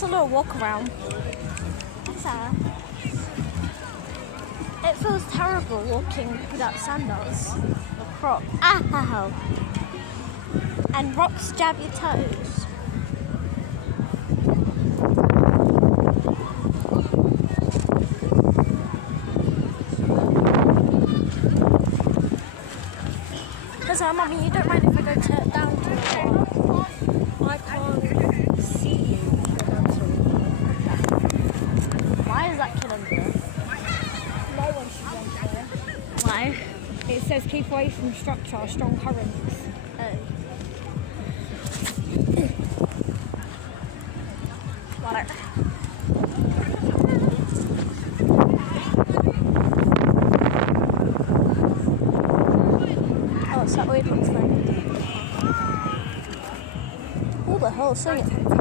just a little walk around. So, it feels terrible walking without sandals or Crocs. Ow! And rocks jab your toes. So, Mummy, you don't mind if I go down to the water? I can't see you. Why is that killing me? No one should jump there. Why? It says keep away from structure, strong currents. Oh. Water. Oh, it's that weird looks like. Who the hell is saying it?